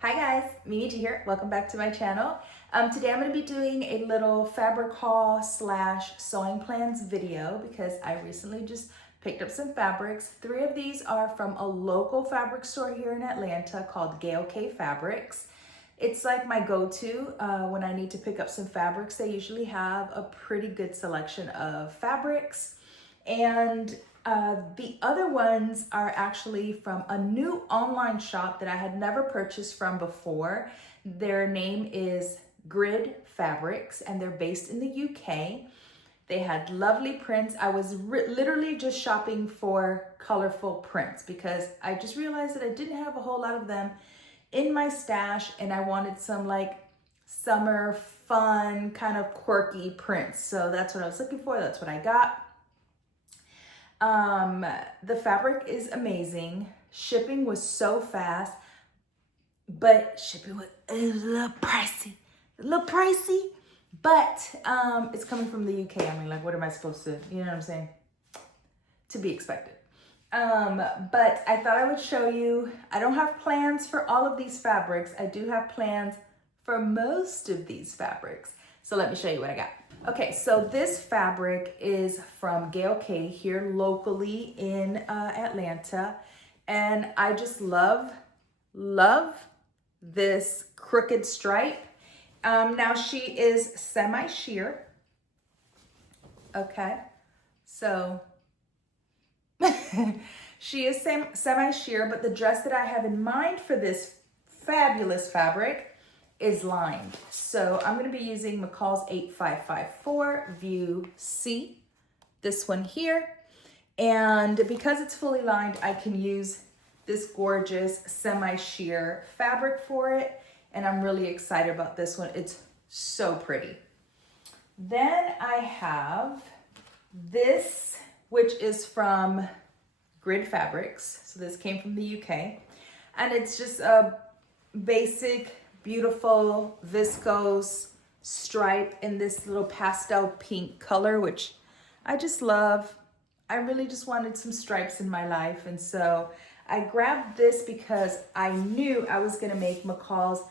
Hi guys, Mimi G here. Welcome back to my channel. Today I'm going to be doing a little fabric haul slash sewing plans video because I recently just picked up some fabrics. 3 of these are from a local fabric store here in Atlanta called Gail K Fabrics. It's like my go-to when I need to pick up some fabrics. They usually have a pretty good selection of fabrics, and the other ones are actually from a new online shop that I had never purchased from before. Their name is Grid Fabrics and they're based in the UK. They had lovely prints. I was literally just shopping for colorful prints because I just realized that I didn't have a whole lot of them in my stash and I wanted some like summer fun kind of quirky prints. So that's what I was looking for. That's what I got. The fabric is amazing. Shipping was so fast, but shipping was a little pricey, but it's coming from the UK. I mean, like, what am I supposed to, you know what I'm saying? To be expected. But I thought I would show you, I don't have plans for all of these fabrics. I do have plans for most of these fabrics. So let me show you what I got. Okay, so this fabric is from Gail K here locally in Atlanta. And I just love this crooked stripe. Now she is semi-sheer. Okay, so she is semi-sheer, but the dress that I have in mind for this fabulous fabric is lined. So I'm going to be using McCall's 8554 View C, this one here. And because it's fully lined, I can use this gorgeous semi-sheer fabric for it. And I'm really excited about this one. It's so pretty. Then I have this, which is from Grid Fabrics. So this came from the UK. And it's just a basic beautiful viscose stripe in this little pastel pink color, which I just love. I really just wanted some stripes in my life. And so I grabbed this because I knew I was going to make McCall's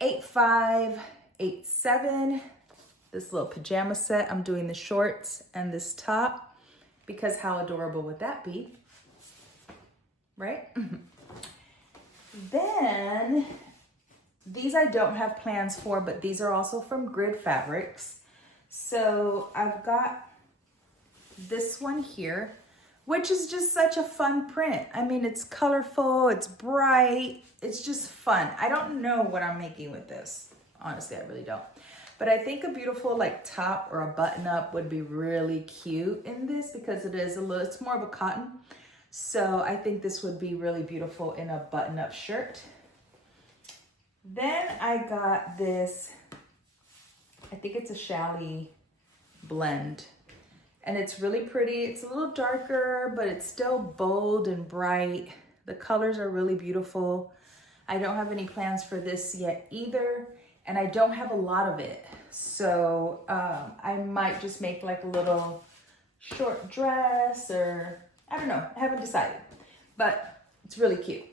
8587, this little pajama set. I'm doing the shorts and this top because how adorable would that be? Right? Then these I don't have plans for, but these are also from Grid Fabrics. So I've got this one here, which is just such a fun print. I mean, it's colorful, it's bright, it's just fun. I don't know what I'm making with this. Honestly, I really don't. But I think a beautiful like top or a button up would be really cute in this because it is it's more of a cotton. So I think this would be really beautiful in a button up shirt. Then I got this, I think it's a challis blend, and it's really pretty. It's a little darker, but it's still bold and bright. The colors are really beautiful. I don't have any plans for this yet either, and I don't have a lot of it. So I might just make like a little short dress, or I don't know, I haven't decided, but it's really cute.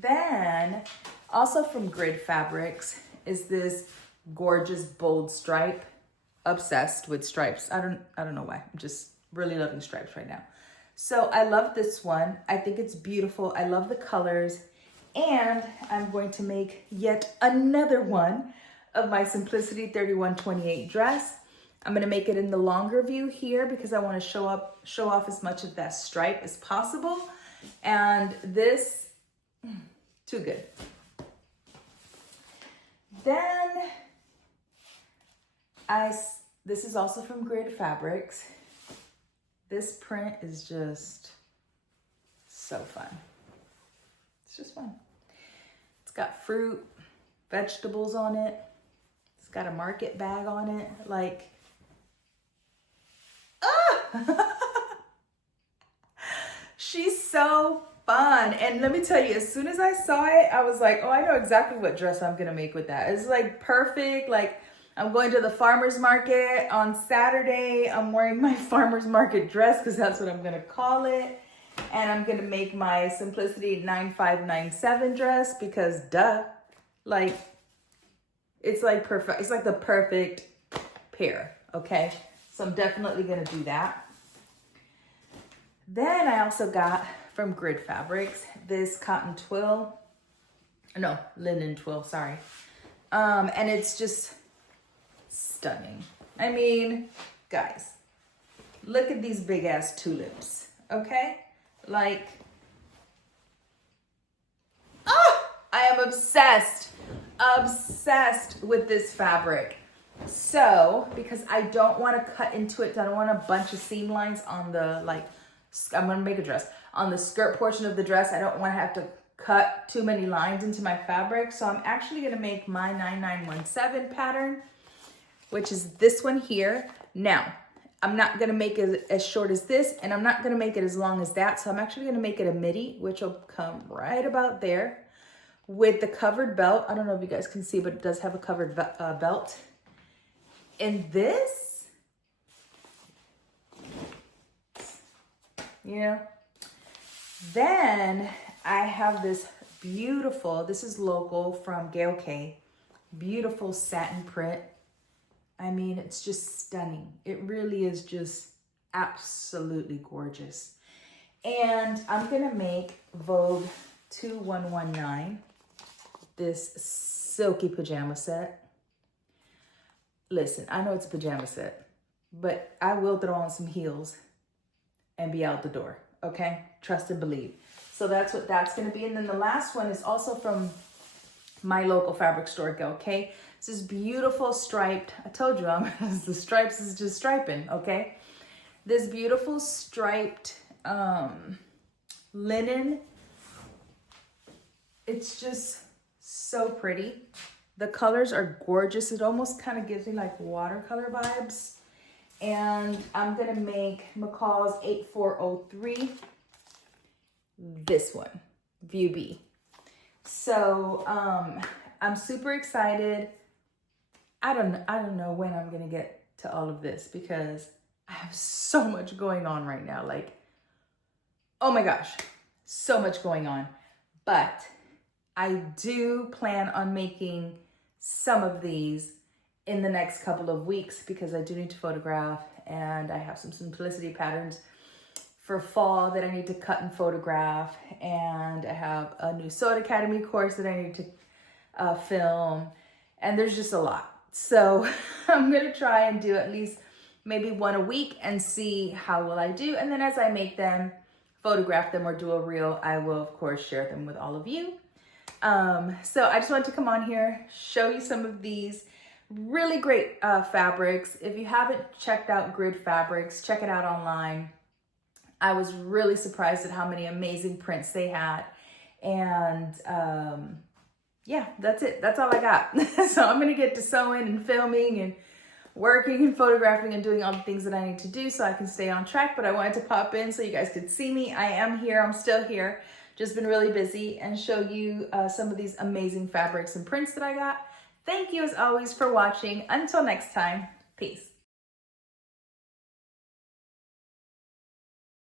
Then, also from Grid Fabrics, is this gorgeous bold stripe. Obsessed with stripes. I don't know why. I'm just really loving stripes right now. So I love this one. I think it's beautiful. I love the colors. And I'm going to make yet another one of my Simplicity 3128 dress. I'm going to make it in the longer view here because I want to show off as much of that stripe as possible. And this, too good. Then this is also from Grid Fabrics. This print is just so fun. It's just fun. It's got fruit, vegetables on it. It's got a market bag on it. Like, she's so fun. And let me tell you, as soon as I saw it, I was like, oh, I know exactly what dress I'm gonna make with that. It's like perfect. Like, I'm going to the farmer's market on Saturday. I'm wearing my farmer's market dress because that's what I'm gonna call it. And I'm gonna make my Simplicity 9597 dress because duh, like, it's like perfect. It's like the perfect pair, okay? So I'm definitely gonna do that. Then I also got from Grid Fabrics this cotton twill, no, linen twill, sorry. And it's just stunning. I mean, guys, look at these big ass tulips, okay? Like, oh, I am obsessed with this fabric. So, because I don't want to cut into it, I don't want a bunch of seam lines on the, like, I'm going to make a dress. On the skirt portion of the dress, I don't want to have to cut too many lines into my fabric. So I'm actually going to make my 9917 pattern, which is this one here. Now, I'm not going to make it as short as this, and I'm not going to make it as long as that. So I'm actually going to make it a midi, which will come right about there with the covered belt. I don't know if you guys can see, but it does have a covered belt. And this, you know, then I have this beautiful, this is local from Gail K, beautiful satin print. I mean, it's just stunning. It really is just absolutely gorgeous. And I'm gonna make Vogue 2119, this silky pajama set. Listen, I know it's a pajama set, but I will throw on some heels and be out the door, okay? Trust and believe. So that's what that's gonna be. And then the last one is also from my local fabric store, okay? This is beautiful striped, I told you, the stripes is just striping, okay? This beautiful striped linen. It's just so pretty. The colors are gorgeous. It almost kind of gives me like watercolor vibes. And I'm gonna make McCall's 8403, this one, View B. So I'm super excited. I don't know when I'm gonna get to all of this because I have so much going on right now. Like, oh my gosh, so much going on. But I do plan on making some of these in the next couple of weeks because I do need to photograph, and I have some Simplicity patterns for fall that I need to cut and photograph, and I have a new Sewed Academy course that I need to film, and there's just a lot. So I'm gonna try and do at least maybe one a week and see how will I do, and then as I make them, photograph them or do a reel, I will of course share them with all of you. So I just wanted to come on here, show you some of these really great fabrics. If you haven't checked out Grid Fabrics, check it out online. I was really surprised at how many amazing prints they had. And yeah, that's it. That's all I got. So I'm gonna get to sewing and filming and working and photographing and doing all the things that I need to do so I can stay on track. But I wanted to pop in so you guys could see me. I am here, I'm still here. Just been really busy, and show you some of these amazing fabrics and prints that I got. Thank you as always for watching. Until next time, peace.